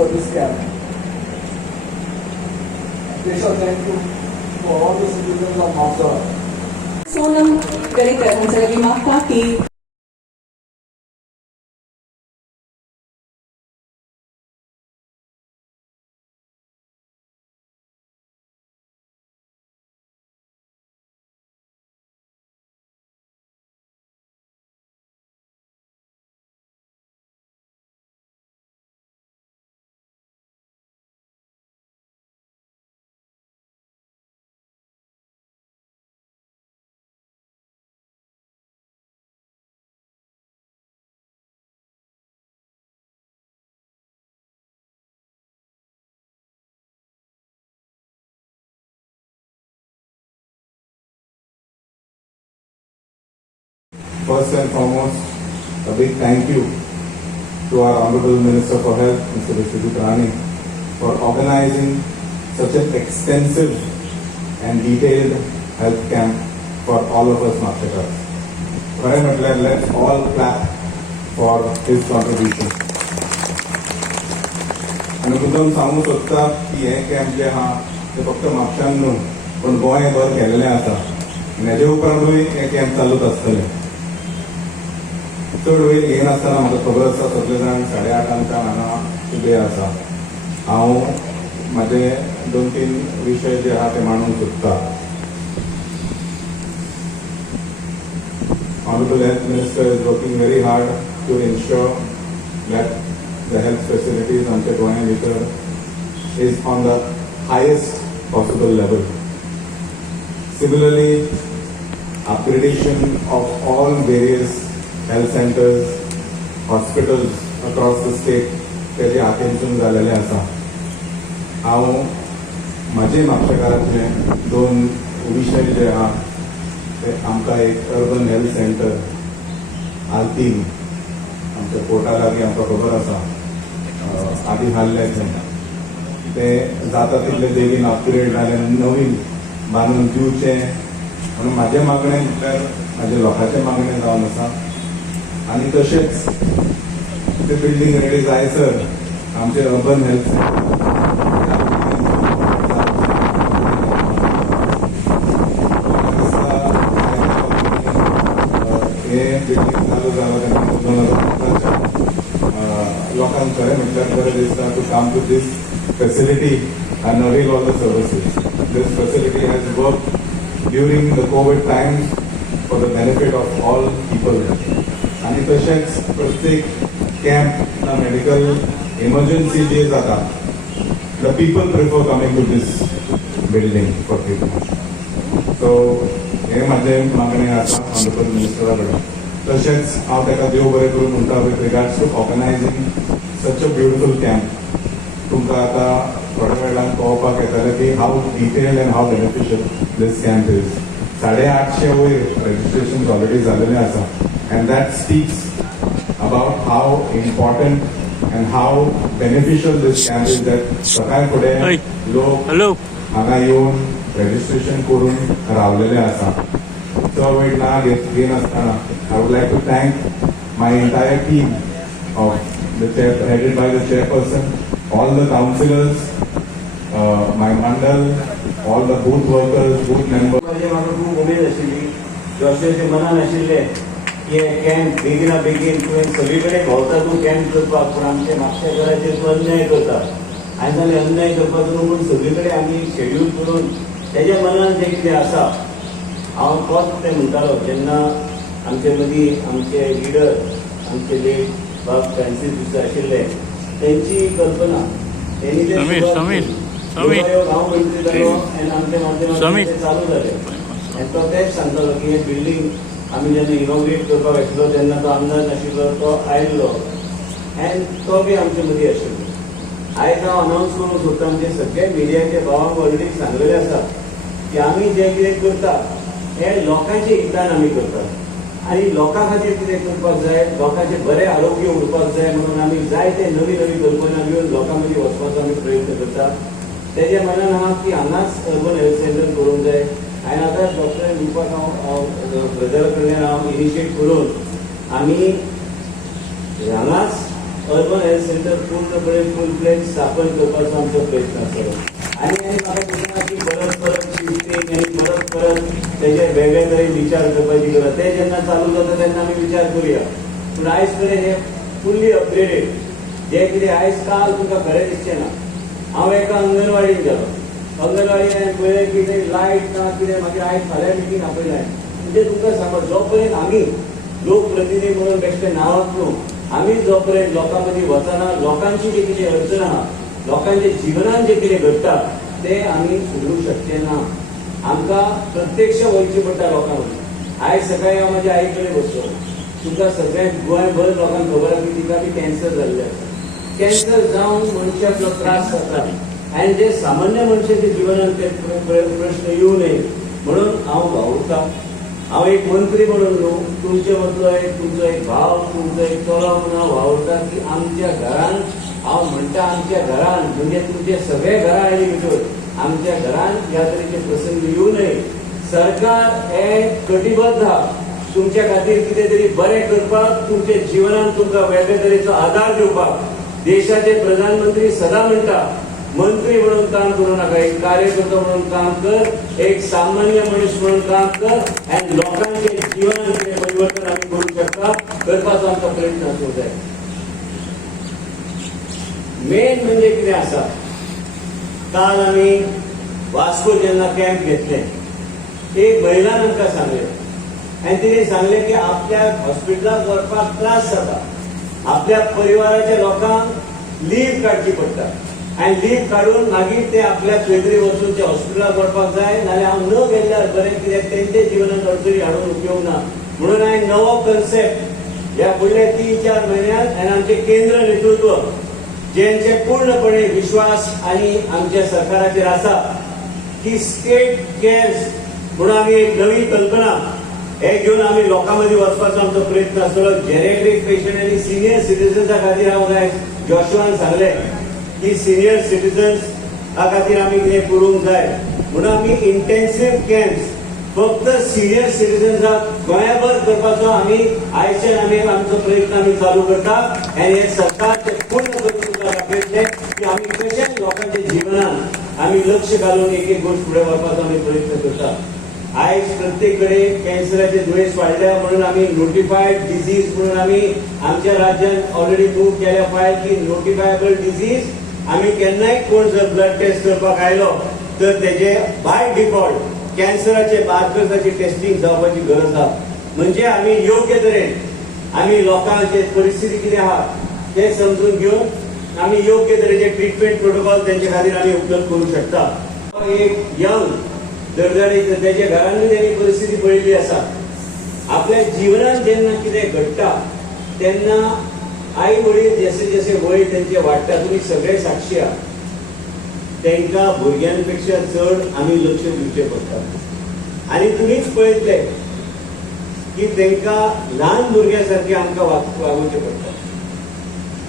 for this camp. Special thank you to all the citizens of Mapsa. Sonam Director ng Sarili Party. First and foremost, a big thank you to our Honorable Minister for Health, Mr. Vishwajit Rani, for organizing such an extensive and detailed health camp for all of us Mapshekars. Very much, let's all clap for his contribution. आणि मुद्दम सांगू सोदता की हे camp जे आहा ते फक्त म्हापशान न्हू पण गोंयभर केल्लें आसा आनी हेजे उपरांतूय हे कॅम्प चालूच आसतले. चड वेळ येनासतना म्हाका खबर आसा सगळे जाण 8:30 हांगा उबे आसा. हांव म्हाजे 2-3 विशय जे आहा ते मांडूंक सोदता. Honorable Health Minister is working very hard to ensure that the health facilities आमच्या गोंया भितर is on the highest possible level. Similarly, upgradation of all various health centers, hospitals across the state तेजे हातींसून जालेले आसा. हांव म्हाजे म्हापशेकाराचे 2 विशय जे आहा ते आमकां एक अर्बन हेल्थ सेंटर आल्तीन आमच्या कोर्टा लागीं आमकां खबर आसा आदी हाल्ले ते जाता तितले बेगीन अपग्रेड जाले नवीन बांदून दिवचे म्हणून म्हाजें मागणें म्हटल्यार म्हाज्या लोकांचें मागणें जावन आसा. आनी तशेंच ते बिल्डींग रेडी जायसर आमचे अर्बन हेल्थ हे बिल्डींग चालू जालां तेन्ना लोकांक खरें म्हटल्यार बरें दिसता to come to this facility and avail all the services. This facility has worked during the COVID times for the benefit of all people. आणि तशेंच प्रत्येक कॅम्प ना मेडिकल इमर्जन्सी जे जाता the people prefer coming to this building for treatment. So हे म्हाजें मागणें आसा ऑनरेबल मिनिस्टरा कडेन. तशेंच हांव ताका देव बरें करूं म्हणटा with regards to organising such a beautiful camp. तुमकां आतां थोड्या वेळान कळपाक येतलें की how detailed and how beneficial this camp is. 850 वयर रेजिस्ट्रेशन ऑलरेडी जालेलें आसा and that speaks about how important and how beneficial this camp is that सकाळी फुडें लोक हांगा येवन रेजिस्ट्रेशन करून रावलेले आसा. चड वेळ ना घेनासतना I would like to thank my entire team of the headed by the chairperson, all the councillors, my mandal, all the booth workers, booth members. म्हाका खूब उमेद आशिल्ली की अशें मनान आशिल्लें की हे कॅम्प बेगिना बेगीन तुवें सगळे कडेन भोंवता तूं कॅम्प करपाक पूण आमचे म्हापशेकाराचेर तूं अन्याय करता. आयज जाल्यार अन्याय करपाक न्हू पूण सगळे कडेन आमी शेड्यूल करून तेज्या मनान जें कितें आसा हांव तोच तें म्हणटालो. जेन्ना आमचे मदीं आमचे लिडर आमचे लेट बाब फ्रांसीस दुसरे आशिल्ले त्यांची कल्पना त्यांनी ते गांव मंत्री जालो आनी आमच्या माध्यमांतल्यान ते चालू जाले. आनी तो तेच सांगतालो की हे बिल्डींग आमी जेन्ना इनॉग्रेट करपाक आशिल्लो तेन्ना तो आमदार नाशिल्लो, तो आयिल्लो आनी तो बी आमचे मदीं आशिल्लो. आयज हांव अनावन्स करूंक सोदता म्हणजे सगळे मिडियाच्या भावांक ऑलरेडी सांगलेलें आसा की आमी जें कितें करता हें लोकांच्या हितान आमी करता आनी लोकां खातीर कितें करपाक जाय, लोकांचें बरें आरोग्य उरपाक जाय म्हणून आमी जायते नवी नवी कल्पना घेवन लोकां मदीं वचपाचो आमी प्रयत्न करता. तेज्या मनान आहा की हांगाच अर्बन हेल्थ सेंटर करूंक जाय. आनी आतां डॉक्टर दिवपाक हांव प्रजला कडल्यान हांव इनिशिएट करून आमी हांगाच अर्बन हेल्थ सेंटर पूर्णपणे फुल फ्लेज स्थापन करपाचो आमचो प्रयत्न आसतलो. आनी म्हाका दिसना की परत शिफ्टिंग आनी परत तेजे वेगळे तरेन विचार करपाची गरज. ते जेन्ना चालू जाता तेन्ना आमी विचार करुया. पूण आयज पर्यंत हे फुल्ली अपग्रेडेड जे कितें आयज काल तुमकां खरें दिसचें ना. हांव एका अंगणवाडीन गेलो. अंगणवाडीन हांवें पळयलें की थंय लायट ना कितें. मागीर आयज फाल्यां मिटींग आपयलें. म्हणजे तुमकां सांगो जो पर्यंत आमी लोकप्रतिनिधी म्हणून बेश्टे नांवाक न्हू, आमी जो पर्यंत लोकां मदीं वचना लोकांची जी कितें अडचण आहा, लोकांच्या जिवनान जे कितें घडटा ते आमी सुदरूंक शकचे ना. आमकां प्रत्यक्ष वयचें पडटा लोकां मदीं. आयज सकाळीं हांव म्हाज्या आई कडेन बसलो. तुमकां सगळ्या गोंयभर लोकांक खबर आसा की तिका बी कॅन्सर जाल्लें आसा. कॅन्सर जावन मनशाक जो त्रास जाता आनी जे सामान्य मनशाच्या जिवनान ते प्रश्न येवं नये म्हणून हांव भावुरता. हांव एक मंत्री म्हणून न्हू, तुमचे मदलो तुमचो एक भाव, तुमचो एक चलो म्हणून हांव भावुरता की आमच्या घरान, हांव म्हणटा आमच्या घरान म्हणजे तुमचे सगळे घरां आयली भितर, आमच्या घरान ह्या तरेचे प्रसंग येवं नये. सरकार हे कटिबद्ध आहा तुमच्या खातीर कितें तरी बरें करपाक, तुमच्या जिवनान तुमकां वेगळे तरेचो आदार दिवपाक. देशाचे प्रधानमंत्री सदां म्हणटा मंत्री म्हणून काम करू नाका, एक कार्यकर्तो म्हणून काम कर, एक सामान्य मनीस म्हणून काम कर आनी लोकांचे जिवनान कितें परिवर्तन आमी करूंक शकता करपाचो आमचो प्रयत्न आसूंक जाय. मेन म्हणजे कितें आसा, काल आमी वास्को जेन्ना कॅम्प घेतले, एक महिलान आमकां सांगलें आनी तिणें सांगलें की आपल्या हॉस्पिटलाक वचपाक त्रास जाता, आपल्या परिवाराच्या लोकांक लीव काडची पडटा आनी लीव काडून मागीर ते आपल्या खंय तरी वचून ते हॉस्पिटलाक वचपाक जाय, नाल्यार हांव न गेल्यार बरें, कित्याक तेंचे जिवनांत अडचणी हाडून उपयोग ना. म्हणून हांवें नवो कन्सेप्ट ह्या फुडल्या 3-4 म्हयन्यांत आनी आमचे केंद्र नेतृत्व जेंचे पूर्णपणे विश्वास आनी आमच्या सरकाराचेर आसा की स्टेट केअर्स म्हणून आमी एक नवी कल्पना हे घेवन आमी लोकां मदीं वचपाचो आमचो प्रयत्न आसतलो. जेरेट्रीक पेशंट आनी सिनियर सिटीजन्सा खातीर हांव जॉशुआन सांगलें की सिनियर सिटीजन्स खातीर आमी कितें करूंक जाय म्हणून आमी इंटेन्सिव्ह कॅम्प्स फक्त सिनियर सिटीजन्साक गोंयभर करपाचो आमी आयच्यान आमी आमचो प्रयत्न आमी चालू करता. आनी हे सरकारचे पूर्ण करून तुमकां दाखयतले की आमी कशें लोकांच्या जिवनान आमी लक्ष घालून एक एक गोश्ट फुडें व्हरपाचो आमी प्रयत्न करता. आयज प्रत्येक कडेन कॅन्सराचे दुयेंस वाडल्या म्हणून आमी नोटिफायड डिजीज म्हणून आमी आमच्या राज्यांत ऑलरेडी मूव केल्या फायल की नोटिफायबल डिजीज आमी केन्नाय कोण जर ब्लड टेस्ट करपाक आयलो तर तेजे बाय डिफॉल्ट कॅन्सराचे मार्कर्साची टेस्टिंग जावपाची गरज आहा. म्हणजे आमी योग्य तरेन आमी लोकांचे परिस्थिती कितें आहा ते समजून घेवन आमी योग्य तरेचे ट्रिटमेंट प्रोटोकॉल तेंचे खातीर आमी उपलब्ध करूंक शकता. एक यंग दरदरी तेच्या घरांनी तेणी परिस्थिती पळयल्ली आसा. आपल्या जिवनान जेन्ना कितें घडटा तेन्ना आई वडील जसे जसे वय तेंचे वाडटा, तुमी सगळे साक्षी आहात, तेंकां भुरग्यांपेक्षा चड आमी लक्ष दिवचें पडटा. आनी तुमीच पळयतले की तेंकां ल्हान भुरग्यां सारकें आमकां वागोवचें पडटा.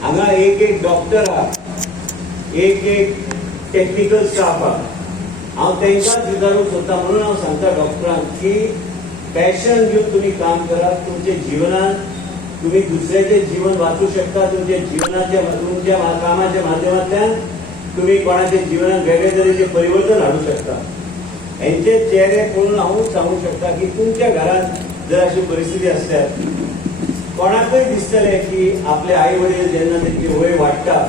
हांगा एक एक डॉक्टर आहा, एक एक टेक्निकल स्टाफ आहा. हांव तेंकांच विचारूंक सोदता म्हणून हांव सांगता डॉक्टरांक की पॅशन घेवन तुमी काम करात. तुमच्या जिवनान तुम्ही दुसऱ्याचे जीवन वाचू शकता. तुमच्या जीवनाच्या तुमच्या कामाच्या माध्यमांतल्यान तुम्ही कोणाच्या जिवनात वेगळे तरेचे परिवर्तन हाडू शकता. यांचे चेहरे पळोवन हांव सांगू शकता की तुमच्या घरात जर अशी परिस्थिती असल्यार कोणाकय दिसतले की आपले आई वडील जेन्ना तेंचे वय वाडटा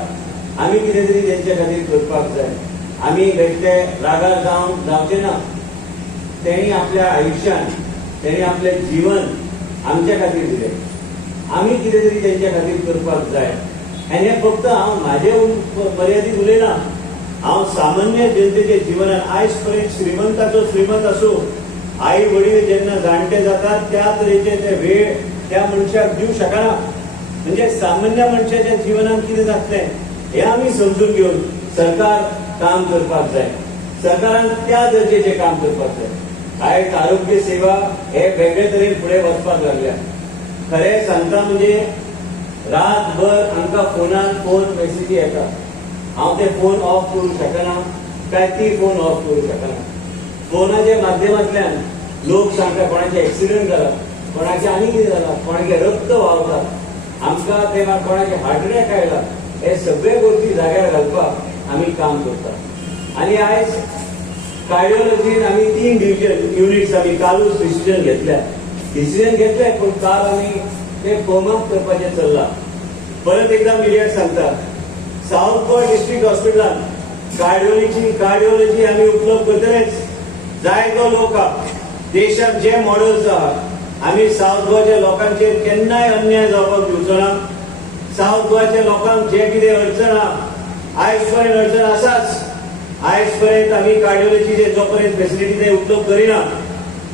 आमी कितें तरी तेंच्या खातीर करपाक जाय. आमी बेश्टे रागार जावचें ना. तेणी आपल्या आयुश्यान तेणी आपलें जीवन आमच्या खातीर दिलें. आमी कितें तरी तेंच्या खातीर करपाक जाय. आनी हें फक्त हांव म्हाजे मर्यादीत उलयना, हांव सामान्य जनतेच्या जिवनात आयज पर्यंत श्रीमंताचो श्रीमंत आसूं, आई वडील जेन्ना जाणटे जातात त्या तरेचे ते वेळ त्या मनशाक दिवंक शकना. म्हणजे सामान्य मनशाच्या जिवनात कितें जातलें हें आमी समजून घेवन सरकार काम करपाक जाय. सरकारान त्या दर्जेचें काम करपाक जाय. आयज आरोग्य सेवा हे वेगळे तरेन फुडें वचपाक लागल्या. खरें सांगता म्हणजे रातभर आमकां फोनार फोन मेसेजी येता. हांव ते फोन ऑफ करूंक शकना काय ती फोन ऑफ करूंक शकना. फोनाच्या माध्यमांतल्यान लोक सांगता कोणाचे एक्सिडेंट जाला, कोणाचे आनी कितें जाला, कोणाचे रक्त व्हांवता. आमकां तेन्ना कोणाचे हार्ट अटॅक आयला हे सगळे गोष्टी जाग्यार घालपाक आमी काम करतात. आनी आयज कार्डिओलॉजीन आमी 3 डिव्हिजन युनिट्स आमी कालूच डिसिजन घेतले पूण काल आमी ते फॉर्म अप करपाचें चल्लां. परत एकदा मिडियाक सांगता, साऊथ गोवा डिस्ट्रिक्ट हॉस्पिटलान कार्डिओलॉजी आमी उपलब्ध करतलेच. जायतो लोक देशात जे मॉडेल्स आहात आमी साऊथ गोवाच्या लोकांचेर केन्नाय अन्याय जावपाक दिवचो ना. साऊथ गोवाच्या लोकांक जे कितें अडचण आहा आयज पर्यंत अडचण आसाच. आयज पर्यंत आमी कार्डिओलॉजीचे जो पर्यंत फेसिलिटी ते उपलब्ध करिना,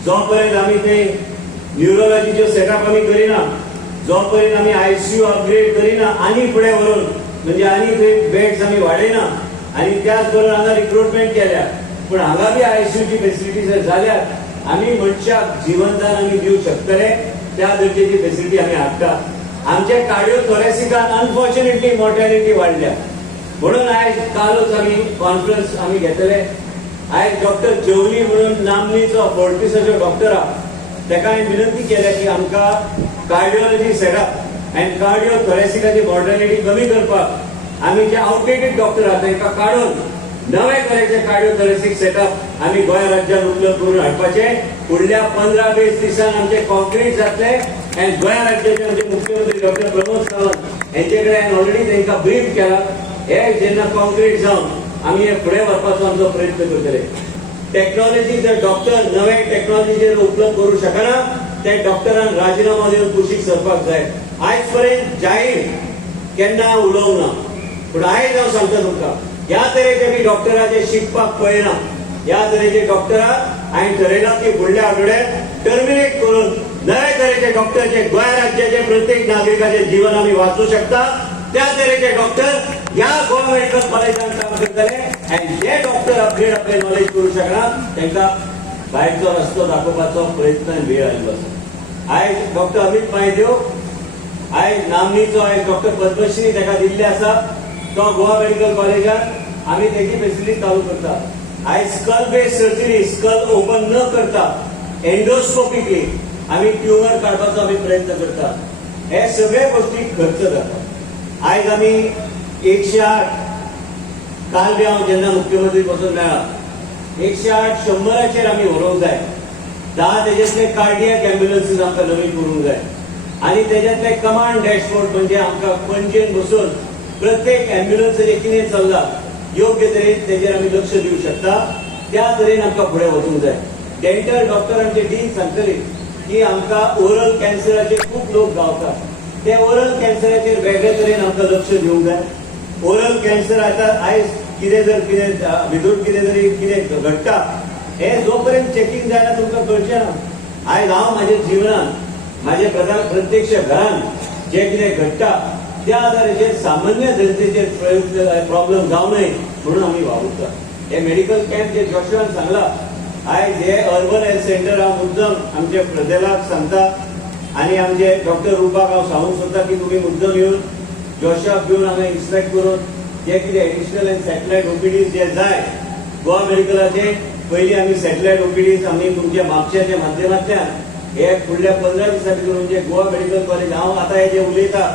जो पर्यंत आमी ते न्यूरोलॉजीचे सेटअप आमी करिना, जो पर्यंत आमी आयसीयू अपग्रेड करिना आनी फुडें व्हरून म्हणजे आनी थंय बेड्स आमी वाडयना आनी त्याच बरोबर हांगा रिक्रुटमेंट केल्या. पूण हांगा बी आयसीयूची फेसिलिटी जर जाल्यार आमी मनशाक जीवनदान आमी दिवंक शकतले. त्या दर्जेची फेसिलिटी आमी हाडटा. आमच्या कार्डिओथोरॅसिकान अनफॉर्च्युनेटली मॉर्टॅलिटी वाडल्या म्हणून आयज कालूच आमी कॉन्फरन्स आमी घेतले. आयज डॉक्टर जवली म्हणून नामनेचो फोर्टिसाचो डॉक्टर आहा, ताका हांवें विनंती केल्या की आमकां कार्डिओलॉजी सेटअप आनी कार्डिओथोरॅसिकाची मॉर्टॅलिटी कमी करपाक आमी जे आउटडेटेड डॉक्टर आहा तांकां काडून नवे तरेचे कार्डिओथोरॅसिक सेटअप आमी गोंय राज्यांत उपलब्ध करून हाडपाचे. फुडल्या 15-20 दिसान आमचे कॉन्क्रीट जातले आनी गोंय राज्याचे आमचे मुख्यमंत्री डॉक्टर प्रमोद सावंत यांचे कडेन हांवें ऑलरेडी तांकां ब्रीफ केला. हे जेन्ना कॉन्क्रीट जावन आमी हे फुडें व्हरपाचो आमचो प्रयत्न करतले. टेक्नॉलॉजी जर डॉक्टर नवे टेक्नॉलॉजीचेर उपलब्ध करूं शकना ते डॉक्टरान राजिनामा दिवन कुशीक सरपाक जाय. आयज पर्यंत जाहीर केन्ना उलोवंक ना पूण आयज हांव सांगता तुमकां ह्या तरेचे बी डॉक्टराचे शिकपाक पळयना. ह्या तरेचे डॉक्टराक हांवें ठरयलां की फुडल्या आठवड्यात टर्मिनेट करून नवे तरेचे डॉक्टर जे गोंय राज्याचे प्रत्येक नागरिकाचे जीवन आमी वाचूंक शकता त्या तरेचे डॉक्टर ह्या गोवा मेडिकल कॉलेजांत काम करतले आनी जे डॉक्टर अपग्रेड आपले नॉलेज करूंक शकना तांकां भायरचो रस्तो दाखोवपाचो प्रयत्न वेळ आयिल्लो आसा. आयज डॉक्टर अमित म्हायदेव आयज नामनेचो आयज डॉक्टर पद्मश्री ताका दिल्ले आसा. तो गोवा मेडिकल कॉलेजांत आमी तेजी फेसिलिटी चालू करता. आयज skull based surgery skull open न करता एंडोस्कोपिकली आमी ट्युमर काडपाचो आमी प्रयत्न करता. हे सगळे गोष्टी खर्च जाता. आयज आमी 108 काल बी हांव जेन्ना मुख्यमंत्री पासून मेळ्ळा 108 100चेर आमी व्हरोंक जाय. 10 तेजेतले कार्डियक एम्ब्युलन्सीस आमकां नवी करूंक जाय आनी तेज्यातले कमांड डॅशबोर्ड म्हणजे आमकां पणजेन बसून प्रत्येक एम्ब्युलन्सीचेर कितें चल्लां योग्य तरेन तेजेर आमी लक्ष दिवंक शकता. त्या तरेन आमकां फुडें वचूंक जाय. डेंटल डॉक्टर आमचे डीन सांगतले की आमकां ओरल कॅन्सराचे खूब लोक गावतात. ते ओरल कॅन्सराचेर वेगळे तरेन आमकां लक्ष दिवंक जाय. ओरल कॅन्सर आतां आयज कितें जर कितें भितूर कितें तरी कितें घडटा हे जो पर्यंत चॅकींग जायना तुमकां कळचें ना. आयज हांव म्हाज्या जिवनांत म्हाज्या प्रत्यक्ष घरान जे कितें घडटा त्या तरेचे सामान्य जनतेचेर प्रॉब्लेम जावं नये म्हणून आमी वावुरता. हे मेडिकल कॅम्प जे जोशुआन सांगला आयज हे अर्बन हेल्थ सेंटर हांव मुद्दम आमच्या प्रजेलाक सांगता आनी आमचे डॉक्टर रुपाक हांव सांगूंक सोदता की तुमी मुद्दम येवन जोशाक घेवन हांगा इन्स्पेक्ट करून जे कितें एडिशनल आनी सॅटेलायट ओपीडीज जे जाय गोवा मेडिकलाचे पयलीं आमी सॅटेलायट ओपीडीज आमी तुमच्या म्हापशाच्या माध्यमांतल्यान हे फुडल्या 15 दिसां भितर म्हणजे गोवा मेडिकल कॉलेज हांव आतां हे जे उलयता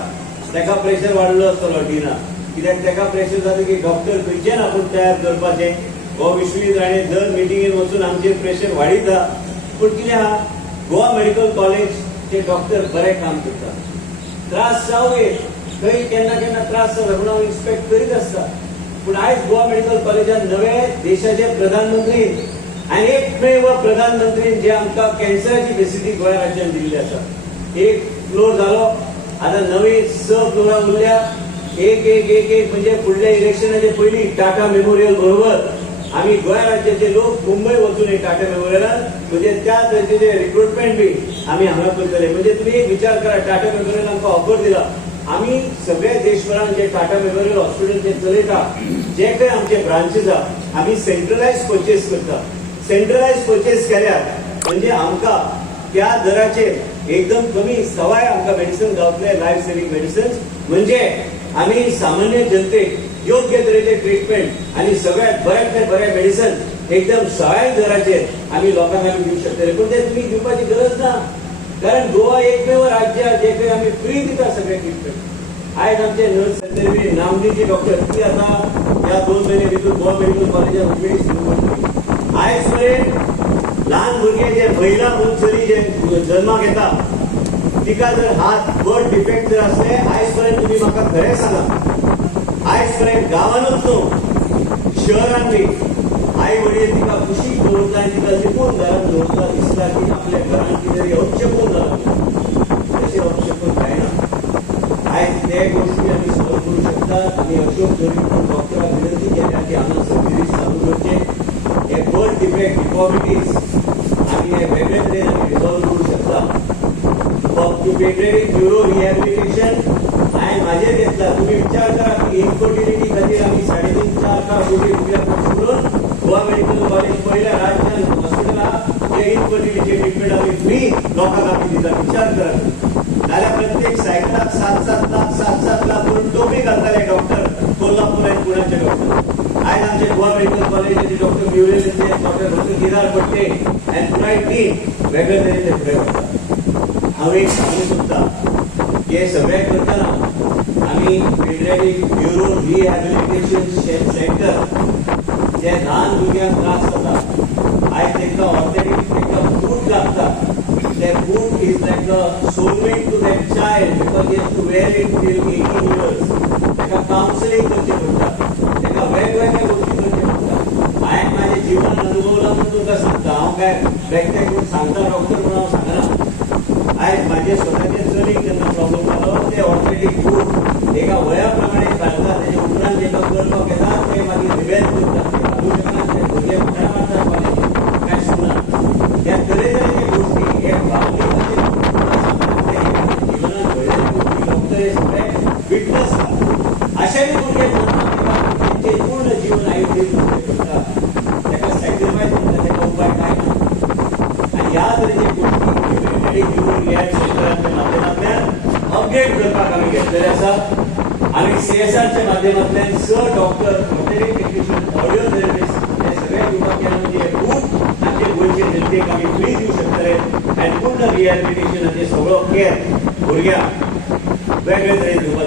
ताका प्रेशर वाडलो आसतलो डिना कित्याक ताका प्रेशर जाता की डॉक्टर खंयच्यान आपूण तयार करपाचें हो विश्वीत राणे दर मिटिंगेन वचून आमचेर प्रेशर वाडयता. पूण कितें आहा गोवा मेडिकल कॉलेजचे डॉक्टर बरें काम करता. त्रास जावं खंय केन्ना केन्ना त्रास जाता म्हणून हांव इन्स्पेक्ट करीत आसता. पूण आयज गोवा मेडिकल कॉलेजांत नवे देशाचे प्रधानमंत्री आनी एकमेव प्रधानमंत्रीन जे आमकां कॅन्सराची फेसिलिटी गोंय राज्यांत दिल्ली आसा. एक फ्लोर जालो आतां नवी 6 फ्लोरां उरल्या. एक म्हणजे फुडल्या इलेक्शनाचे पयलीं टाटा मेमोरियल बरोबर आमी गोंय राज्याचे लोक मुंबय वचून एक टाटा मेमोरियलान म्हणजे त्या तरेचे रिक्रुटमेंट बी आमी हांगा करतले. म्हणजे तुमी एक विचार करा टाटा मेमोरियल आमकां ऑफर दिला. आमी सगळे देशभरान जे टाटा मेमोरियल हॉस्पिटल जे चलयता जे खंय आमचे ब्रांचीस आहा आमी सेंट्रलायज परचेस करता. सेंट्रलायज परचेस केल्यार म्हणजे आमकां त्या दराचेर एकदम कमी सवाय आमकां मेडिसिन गावतले लायफ सेव्हिंग मेडिसिन्स म्हणजे आमी सामान्य जनतेक योग्य तरेचे ट्रीटमेंट आनी सगळ्यात बऱ्यांतले बरें मेडिसिन एकदम सवाय दराचेर आमी लोकांक आमी दिवंक शकतले. पूण ते तुमी दिवपाची गरज ना. कारण गोवा एकमेव राज्य आहे जे काही आम्ही फ्री दिता सगळे ट्रीटमेंट. आयज आमचे नर्स नामनेची डॉक्टर ती आता या 2 महिने भितर गोवा मेडिकल कॉलेजात उमेद सुरू करतली. आयज पर्यंत ल्हान भुरगे जे महिला मनशरी जे जन्माक येता तिका जर हात बर्थ डिफेक्ट जर असले आयज पर्यंत तुम्ही म्हाका खरें सांगा आयज पर्यंत गांवांनूच न्हू शहरान बी आई वडील तिका कुशीक दवरता आनी तिका लिपून घरात दवरता दिसता की आपल्या घरान कितें तरी अपशकून जाला. तशें अपशकून काय ना. आयज ते गोष्टी आमी सॉल्व करू शकतात आनी अशोक जरी डॉक्टराक विनंती केल्या की हांगा सर्जरी चालू करचे हे बर्थ डिफेक्ट डिफॉर्मिटीज आनी हे वेगळे तरेन आमी रिझॉल्व करू शकता. पेडियाट्रिक न्यूरो रिहॅबिलिटेशन हांवें म्हाजेर घेतला. तुम्ही विचार करा की इन्फर्टिलिटी खातीर आमी 3.5-4 कोटी रुपया खर्च करून गोवा मेडिकल कॉलेज पहिल्या राज्यान हॉस्पिटलां जे इन्फर्टिलिटी ट्रीटमेंट आमी फ्री लोकांक आमी दिता. विचार करा जाल्यार प्रत्येक सायकलाक 7-7 लाख करून टोपी घालताले डॉक्टर कोल्हापूर आनी पुण्याचे डॉक्टर. आयज आमचे गोवा मेडिकल कॉलेजाचे डॉक्टर म्युरेलिचे डॉक्टर केदार पट्टे आनी पुराय टीम वेगळे तरेचे फुडें वता. हांव एक सांगू सोदता की हे सगळें करतना आमी पेडियाट्रिक न्यूरो रिहॅबिलिटेशन सेंटर जे ल्हान भुरग्यांक त्रास जाता आयज तांकां ऑर्थोपॅडिक तांकां फूड लागता ते फूड इज लायक अ सोलमेंट to that child because he has to wear it till 18 years. ताका कावन्सिलींग करचें पडटा ताका वेगवेगळ्या गोश्टी करच्यो पडटा. हांवें म्हाजें जिवन अनुभवलां म्हणून तुमकां सांगता. हांव काय बेगते करून सांगता डॉक्टर म्हणून हांव सांगना. आयज म्हाजे स्वताचे चलीक जेन्ना प्रॉब्लम जालो ते ऑर्थोपॅडिक फूड एका वया प्रमाणे घालता तेजे उपरांत जेका करपाक येता ते मागीर रिबॅल करता ते घालूं शकना ते भुरगे मुखार मारतात कॉलेजीन काय सुना ह्या तरेतरेचे गोश्टी हे भावनीक जिवनात घडलेले गोश्टी डॉक्टर हे सगळे विटनस करतात. अशे बी भुरगे जन्माक येतात तेंचे पूर्ण जीवन आयुर्वेद करता ताका सॅक्रिफायस करता ताका उपाय काय ना. आनी ह्या तरेचे गोश्टी सेंटराच्या माध्यमांतल्यान अपडेट करपाक आमी घेतलेले आसा आनी CSRच्या माध्यमांतल्यान doctor orthopaedic technician audio therapist हे सगळे दिवपाक म्हणजे खूब आमचे गोंयचे जनतेक आमी फ्री दिवंक शकतले आनी पूर्ण रिहॅबिलिटेशन आनी सगळो केअर भुरग्यांक वेगळे तरेन दिवपाक